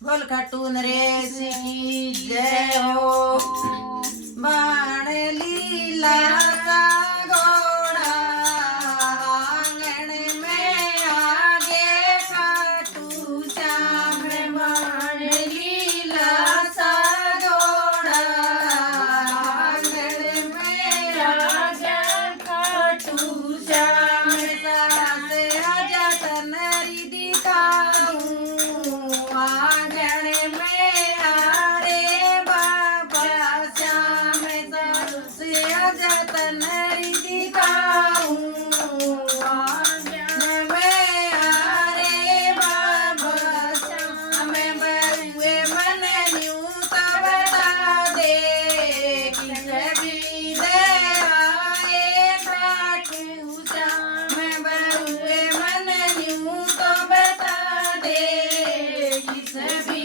बोल खाटून रे की जय हो। बाण लीला का घोड़ा आंगन में आगे खाटू श्याम। बाण लीला सा घोड़ा आंगन में आगे खाटू श्याम। सासे आजा तनरी दिखाऊं आंगन में आरे बाबा श्याम। सासे आजा तनरी दिखाऊं आंगन में आरे बाबा श्याम। बरुए मन न्यू तो बता दे किस भी दे आए खाटू श्याम। बरुए मन न्यू तो बता दे किस भी